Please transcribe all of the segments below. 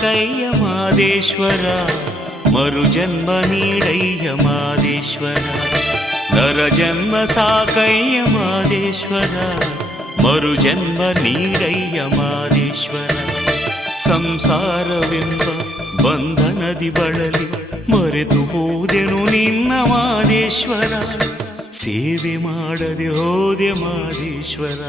ಸಾಕಯ್ಯ ಮಾದೇಶ್ವರ, ಮರುಜನ್ಮ ನೀಡಯ್ಯ ಮಾದೇಶ್ವರ. ನರಜನ್ಮ ಸಾಕಯ್ಯ ಮಾದೇಶ್ವರ, ಮರುಜನ್ಮ ನೀಡಯ್ಯ ಮಾದೇಶ್ವರ. ಸಂಸಾರವೆಂಬ ಬಂಧನದಿ ಬಳಲಿ ಮರೆತು ಹೋದೆನು ನಿನ್ನ ಮಾದೇಶ್ವರ. ಸೇವೆ ಮಾಡದೆ ಹೋದೆ ಮಾದೇಶ್ವರ.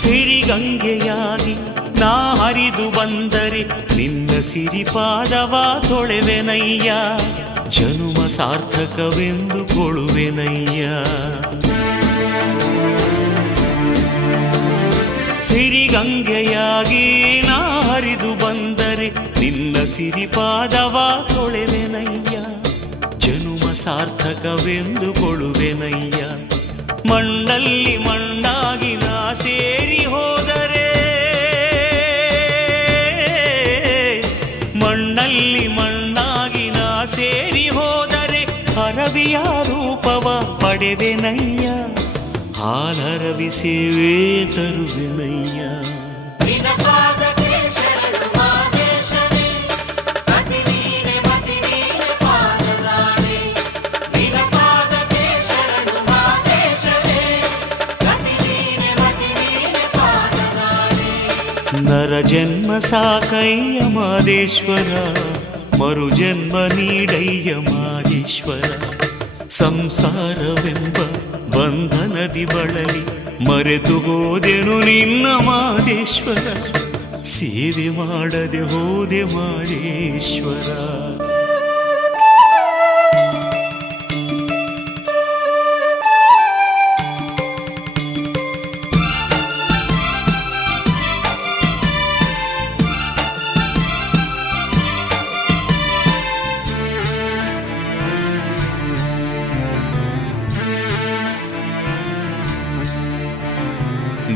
ಸಿರಿಗಂಗೆಯಾಗಿ ನಾ ಹರಿದು ಬಂದರೆ ನಿನ್ನ ಸಿರಿಪಾದವ ತೊಳೆವೆನಯ್ಯ, ಜನುಮ ಸಾರ್ಥಕವೆಂದು ಕೊಳುವೆನಯ್ಯ. ಸಿರಿಗಂಗೆಯಾಗಿ ನಾ ಹರಿದು ಬಂದರೆ ನಿನ್ನ ಸಿರಿಪಾದವ ತೊಳೆವೆನಯ್ಯ, ಜನುಮ ಸಾರ್ಥಕವೆಂದು ಕೊಳುವೆನಯ್ಯ. ಮಣ್ಣಲ್ಲಿ ಮಣ್ಣಾಗಿ ನಾ ಸೇರಿ ಹೋದರೆ, ಮಣ್ಣಲ್ಲಿ ಮಣ್ಣಾಗಿ ನಾ ಸೇರಿ ಹೋದರೆ ಹರವಿಯ ರೂಪವ ಪಡೆವೆನಯ್ಯ, ಹಾಲರವಿ ಸೇವೆ ತರುವೆನಯ್ಯ. ನರಜನ್ಮ ಸಾಕಯ್ಯ ಮಾದೇಶ್ವರ, ಮರುಜನ್ಮ ನೀಡಯ್ಯ ಮಾದೇಶ್ವರ. ಸಂಸಾರವೆಂಬ ಬಂಧನದಿ ಬಳಲಿ ಮರೆತು ಹೋದೆನು ನಿನ್ನ ಮಾದೇಶ್ವರ. ಸೇವೆ ಮಾಡದೆ ಹೋದೆ ಮಾದೇಶ್ವರ.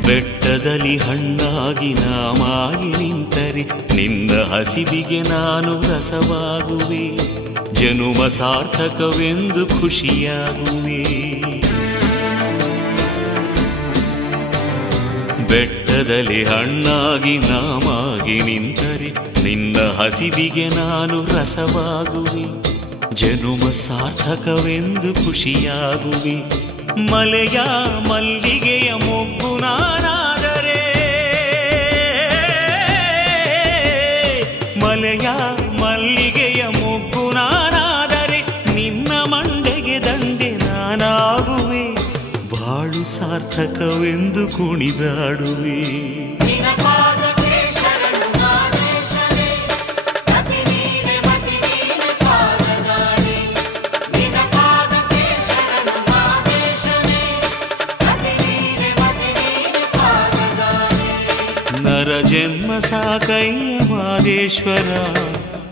ಬೆಟ್ಟದಲ್ಲಿ ಹಣ್ಣಾಗಿ ನಾ ಮಾಗಿ ನಿಂತರೆ ನಿನ್ನ ಹಸಿವಿಗೆ ನಾನು ರಸವಾಗುವೆ, ಜನುಮ ಸಾರ್ಥಕವೆಂದು ಖುಷಿಯಾಗುವೆ. ಬೆಟ್ಟದಲ್ಲಿ ಹಣ್ಣಾಗಿ ನಾ ಮಾಗಿ ನಿಂತರೆ ನಿನ್ನ ಹಸಿವಿಗೆ ನಾನು ರಸವಾಗುವೆ, ಜನುಮ ಸಾರ್ಥಕವೆಂದು ಖುಷಿಯಾಗುವೆ. ಮಲೆಯ ಮಲ್ಲಿಗೆಯ ಮೊಗ್ಗು ನಾನಾದರೆ, ಮಲೆಯ ಮಲ್ಲಿಗೆಯ ಮೊಗ್ಗು ನಾನಾದರೆ ನಿನ್ನ ಮಂಡೆಗೆ ದಂಡೆ ನಾನಾಗುವೆ, ಬಾಳು ಸಾರ್ಥಕವೆಂದು ಕುಣಿದಾಡುವೆ. ನರಜನ್ಮ ಸಾಕಯ್ಯ ಮಾದೇಶ್ವರ,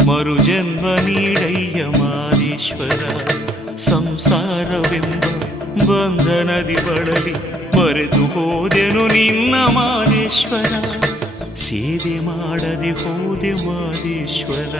ಮರುಜನ್ಮ ನೀಡಯ್ಯ ಮಾದೇಶ್ವರ. ಸಂಸಾರವೆಂಬ ಬಂಧನದಿ ಬಳಲಿ ಮರೆತು ಹೋದೆನು ನಿನ್ನ ಮಾದೇಶ್ವರ. ಸೇವೆ ಮಾಡದೆ ಹೋದೆ ಮಾದೇಶ್ವರ.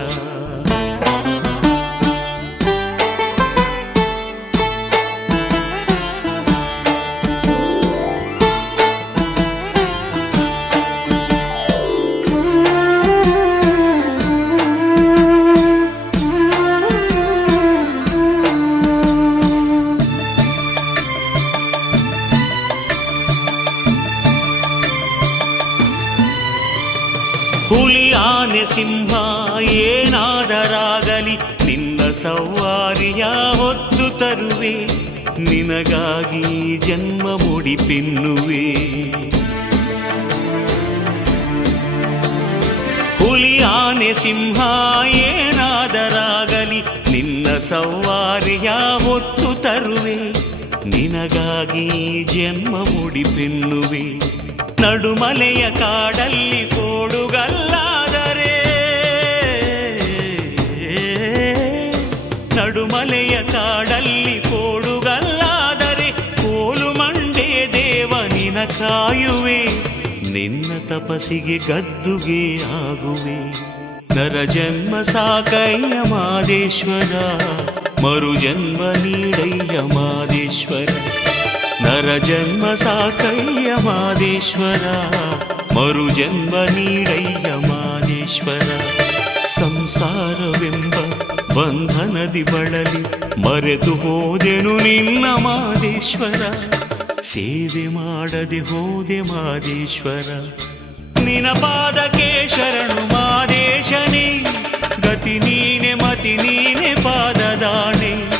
ಹುಲಿ ಆನೆ ಸಿಂಹ ಏನಾದರಾಗಲಿ ನಿನ್ನ ಸವಾರಿಯ ಹೊತ್ತು ತರುವೆ, ನಿನಗಾಗಿ ಜನ್ಮ ಮುಡಿಪೆನ್ನುವೆ. ಹುಲಿ ಆನೆ ಸಿಂಹ ಏನಾದರಾಗಲಿ ಸವ್ವಾರಿಯ ಹೊತ್ತು ತರುವೆ, ನಿನಗಾಗಿ ಜನ್ಮ ಮುಡಿಪೆನ್ನುವೆ. ನಡುಮಲೆಯ ಕಾಡಲ್ಲಿ ಕೋಡುಗಲ್ಲಾದರೆ, ನಡುಮಲೆಯ ಕಾಡಲ್ಲಿ ಕೋಡುಗಲ್ಲಾದರೆ, ಕೋಲು ಮಂಡೆ ದೇವ ನಿನ ಕಾಯುವೆ. ನಿನ್ನ ತಪಸ್ಸಿಗೆ ಗದ್ದುಗೆ ಆಗುವೆ. ನರಜನ್ಮ ಸಾಕಯ್ಯ ಮಾದೇಶ್ವರ, ಮರುಜನ್ಮ ನೀಡಯ್ಯ ಮಾದೇಶ್ವರ. ನರಜನ್ಮ ಸಾಕಯ್ಯ ಮಾದೇಶ್ವರ, ಮರುಜನ್ಮ ನೀಡಯ್ಯ ಮಾದೇಶ್ವರ. ಸಂಸಾರವೆಂಬ ಬಂಧನದಿ ಬಳಲಿ ಮರೆತು ಹೋದೆನು ನಿನ್ನ ಮಾದೇಶ್ವರ. ಸೇವೆ ಮಾಡದೆ ಹೋದೆ ಮಾದೇಶ್ವರ. ನಿನ ಪಾದಕ್ಕೆ ಶರಣು ಮಾದೇಶನೇ, ಗತಿ ನೀನೆ ಮತಿ ನೀನೆ ಪಾದದಾಣೆ.